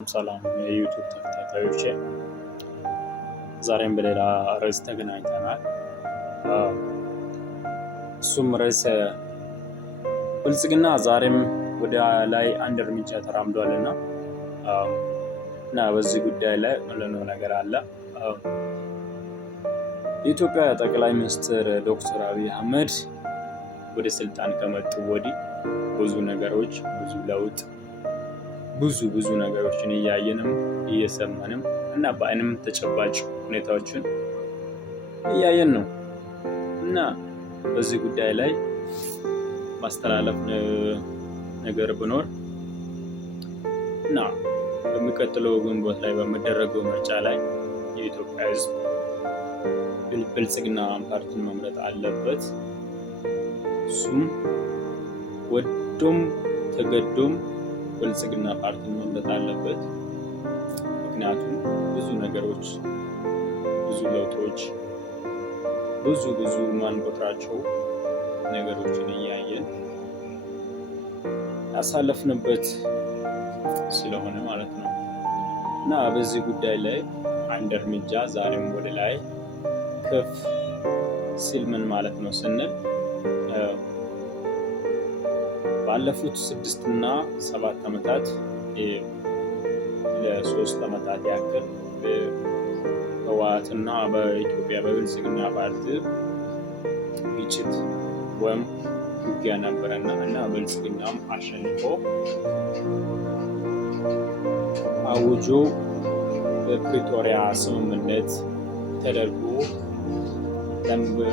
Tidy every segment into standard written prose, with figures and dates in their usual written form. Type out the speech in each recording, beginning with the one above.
ሰላም የዩቲዩብ ተከታታዮቼ፣ ዛሬም በሌላ ርዕስ ተገናኝተናል። እሱም ርዕስ ብልጽግና ዛሬም ወደ ላይ አንድ እርምጃ ተራምዷል እና በዚህ ጉዳይ ላይ ምንለው ነገር አለ። የኢትዮጵያ ጠቅላይ ሚኒስትር ዶክተር አብይ አህመድ ወደ ስልጣን ከመጡ ወዲህ ብዙ ነገሮች፣ ብዙ ለውጥ፣ ብዙ ነገሮችን እያየንም እየሰማንም እና በአይንም ተጨባጭ ሁኔታዎችን እያየን ነው እና በዚህ ጉዳይ ላይ ማስተላለፍ ነገር ብኖር እና በሚቀጥለው ግንቦት ላይ በሚደረገው ምርጫ ላይ የኢትዮጵያ ሕዝብ ብልጽግና ፓርቲን መምረጥ አለበት። እሱም ወዶም ተገዶም ብልጽግና ፓርቲን መምረጥ አለበት። ምክንያቱም ብዙ ነገሮች፣ ብዙ ለውጦች፣ ብዙ ማንቆጥራቸው ነገሮችን እያየን ያሳለፍንበት ስለሆነ ማለት ነው እና በዚህ ጉዳይ ላይ አንድ እርምጃ ዛሬም ወደ ላይ ከፍ ሲል ምን ማለት ነው ስንል ባለፉት 6 እና 7 ዓመታት ለ3 ዓመታት ያክል በህወሓትና በኢትዮጵያ በብልጽግና ፓርቲ ግጭት ወይም ውጊያ ነበረና እና ብልጽግናም አሸንፎ አውጆ በፕሪቶሪያ ስምምነት ተደርጎ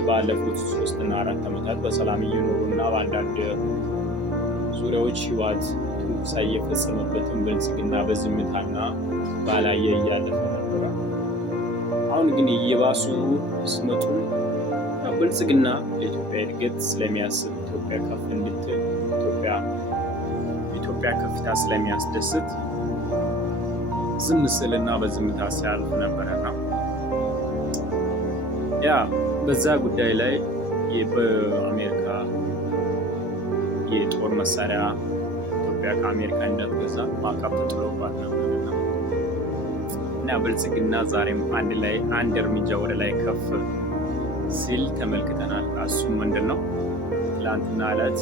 ባለፉት 3 እና 4 ዓመታት በሰላም እየኖሩና በአንዳንድ ዙሪያዎች ህይወት ሳይፈጸምበትም ብልጽግና በዝምታና ባላየ እያለፈ ነበረ። አሁን ግን እየባሱ ሲመጡ ብልጽግና ለኢትዮጵያ እድገት ስለሚያስብ፣ ኢትዮጵያ ከፍ እንድትል፣ ኢትዮጵያ ከፍታ ስለሚያስደስት ዝም ስልና በዝምታ ሲያልፍ ነበረና በዛ ጉዳይ ላይ በአሜሪካ የጦር መሳሪያ ኢትዮጵያ ከአሜሪካ እንዳትገዛ ማዕቀብ ተጥሎባት ነበርና እና ብልጽግና ዛሬም አንድ እርምጃ ወደ ላይ ከፍ ሲል ተመልክተናል። እሱም ምንድን ነው? ትላንትና ዕለት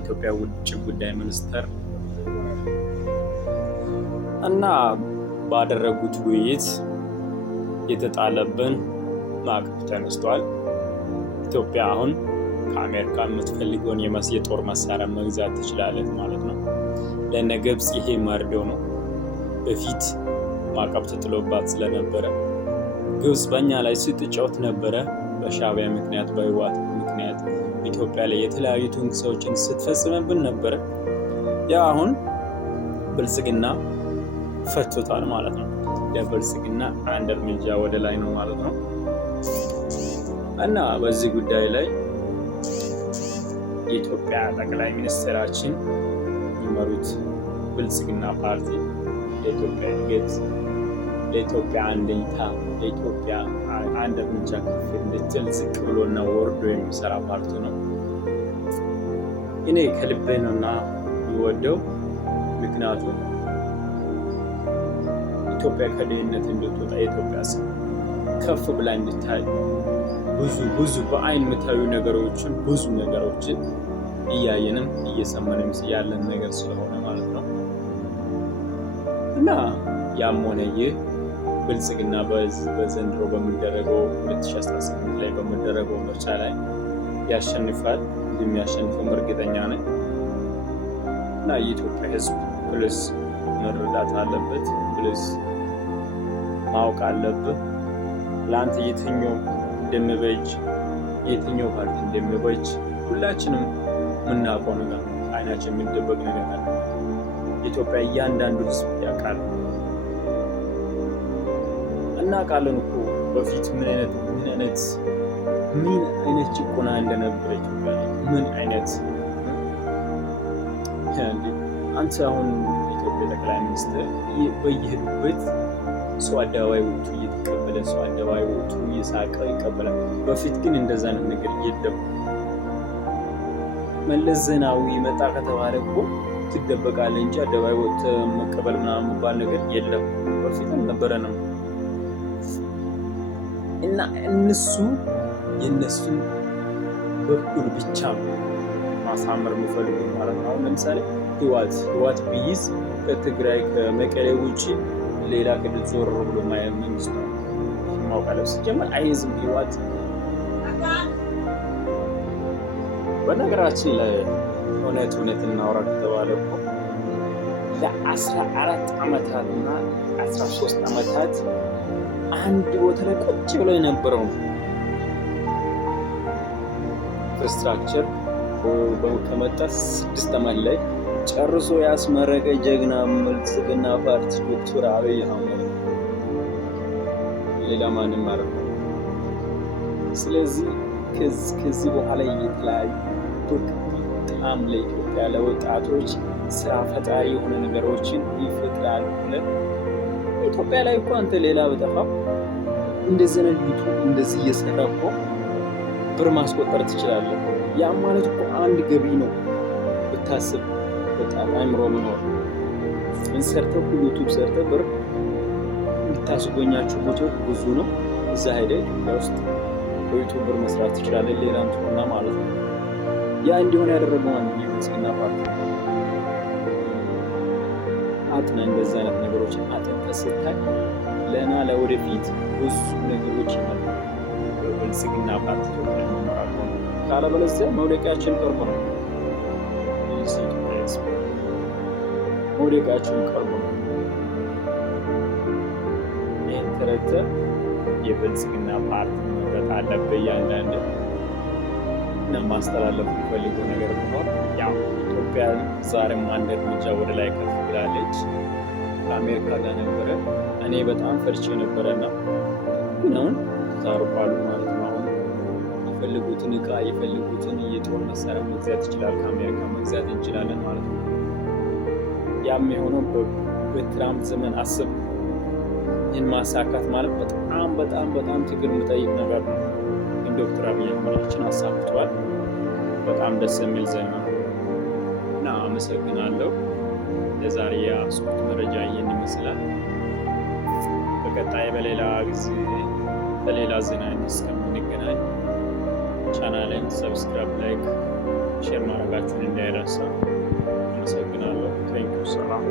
ኢትዮጵያ ውጭ ጉዳይ ሚኒስትር እና ባደረጉት ውይይት የተጣለብን ማዕቀብ ተነስቷል። ኢትዮጵያ አሁን ከአሜሪካ የምትፈልገውን የጦር መሳሪያ መግዛት ትችላለች ማለት ነው። ለእነ ግብፅ ይሄ መርዶ ነው። በፊት ማዕቀብ ተጥሎባት ስለነበረ ግብፅ በእኛ ላይ ስትጫወት ነበረ። በሻዕቢያ ምክንያት፣ በህወሓት ምክንያት ኢትዮጵያ ላይ የተለያዩ ትንኮሳዎችን ስትፈጽምብን ነበረ። አሁን ብልጽግና ፈቶታል ማለት ነው። ለብልጽግና አንድ እርምጃ ወደ ላይ ነው ማለት ነው እና በዚህ ጉዳይ ላይ የኢትዮጵያ ጠቅላይ ሚኒስትራችን የሚመሩት ብልጽግና ፓርቲ ለኢትዮጵያ እድገት፣ ለኢትዮጵያ አንድነታ፣ ለኢትዮጵያ አንድ እርምጃ ከፍ እንድትል ዝቅ ብሎና ወርዶ የሚሰራ ፓርቲ ነው። እኔ ከልቤ ነውና የሚወደው። ምክንያቱም ኢትዮጵያ ከድህነት እንድትወጣ፣ የኢትዮጵያ ስም ከፍ ብላ እንድታይ ብዙ በአይን የምታዩ ነገሮችን ብዙ ነገሮችን እያየንም እየሰማንም ያለን ነገር ስለሆነ ማለት ነው እና ያም ሆነ ይህ ብልጽግና በዘንድሮ በሚደረገው 2018 ላይ በሚደረገው ምርጫ ላይ ያሸንፋል። እንደሚያሸንፍም እርግጠኛ ነኝ እና የኢትዮጵያ ሕዝብ ፕልስ መረዳት አለበት፣ ፕልስ ማወቅ አለብህ ለአንተ የትኛው እንደሚበጅ፣ የትኛው ፓርቲ እንደሚበጅ ሁላችንም የምናውቀው ነገር ነው። አይናችን የሚደበቅ ነገር አለ። ኢትዮጵያ እያንዳንዱ ሕዝብ ያውቃል። እናውቃለን እኮ በፊት ምን አይነት ጭቆና እንደነበረ ኢትዮጵያ ምን አይነት አንተ አሁን ኢትዮጵያ ጠቅላይ ሚኒስትር በየሄዱበት ሰው አደባባይ ወጥቶ እየተቀበለ፣ ሰው አደባባይ ወጥቶ እየሳቀ ይቀበላል። በፊት ግን እንደዛ አይነት ነገር የለም። መለስ ዜናዊ መጣ ከተባለ እኮ ትደበቃለህ እንጂ አደባባይ ወጥተህ መቀበል ምናምን የሚባል ነገር የለም። በፊትም ነበረ ነው እና እነሱ የእነሱን በኩል ብቻ ማሳመር የሚፈልጉት ማለት ነው። አሁን ለምሳሌ ህወሓት ቢይዝ ከትግራይ ከመቀሌ ውጭ ሌላ ክልል ዞር ብሎ ማየት መንግስት ነው ማውቃለሁ። ሲጀመር አይዝም ህወሓት። በነገራችን ላይ እውነት እናውራ ከተባለ እኮ ለ14 ዓመታት እና 13 ዓመታት አንድ ቦታ ላይ ቁጭ ብሎ የነበረው ኢንፍራስትራክቸር ከመጣ 6 ዓመት ላይ ጨርሶ ያስመረቀ ጀግና ብልጽግና ፓርቲ ዶክተር አብይ አህመድ ሌላ ማንም ማለት ነው። ስለዚህ ከዚህ በኋላ የተለያዩ በጣም ለኢትዮጵያ ለወጣቶች ስራ ፈጣሪ የሆነ ነገሮችን ይፈጥራሉ ብለን ኢትዮጵያ ላይ እኮ አንተ ሌላ በጠፋ እንደዚህ ነው ዩቱብ እንደዚህ እየሰራ እኮ ብር ማስቆጠር ትችላለህ። ያ ማለት እኮ አንድ ገቢ ነው ብታስብ። በጣም አይምሮ ነው እንሰርተው ዩቱብ ሰርተው ብር የምታስጎኛቸው ቦታዎች ብዙ ነው። እዛ ሄደህ ኢትዮጵያ ውስጥ በዩቱብ ብር መስራት ትችላለህ። ሌላም ትሆና ማለት ነው። ያ እንዲሆን ያደረገው አንዱ የብልጽግና ፓርቲ አጥና እንደዚህ አይነት ነገሮችን አጥንተህ ስታይ ለና ለወደፊት ብዙ ነገሮች ይመጣሉ። በብልጽግና ፓርቲ ይመራሉ። ካለበለዚያ መውደቂያችን ቅርብ ነው። መውደቂያችን ቅርብ ነው። ይህን ተረድተህ የብልጽግና ፓርቲ መምረጥ አለብህ። እያንዳንድ እና ማስተላለፍ የሚፈልገው ነገር ቢኖር ያው ኢትዮጵያ ዛሬም አንድ እርምጃ ወደ ላይ ከፍ ብላለች። ከአሜሪካ ጋር ነበረ እኔ በጣም ፈርቼ ነበረና ግን አሁን ታርቋሉ ማለት ነው። አሁን የፈልጉትን እቃ የፈልጉትን የጦር መሳሪያ መግዛት ይችላል። ከአሜሪካ መግዛት እንችላለን ማለት ነው። ያም የሆነው በትራምፕ ዘመን አስብ። ይህን ማሳካት ማለት በጣም ትግል የሚጠይቅ ነገር ነው። ግን ዶክተር አብይ አህመዳችን አሳክቷል። በጣም ደስ የሚል ዜና ነው እና አመሰግናለሁ። ለዛሬ ያስኩት መረጃ ይህን ይመስላል። በቀጣይ በሌላ ጊዜ በሌላ ዜና እስከምንገናኝ ቻናልን ሰብስክራይብ፣ ላይክ፣ ሼር ማድረጋችሁን እንዳይረሳ። አመሰግናለሁ። ቴንኪው። ሰላም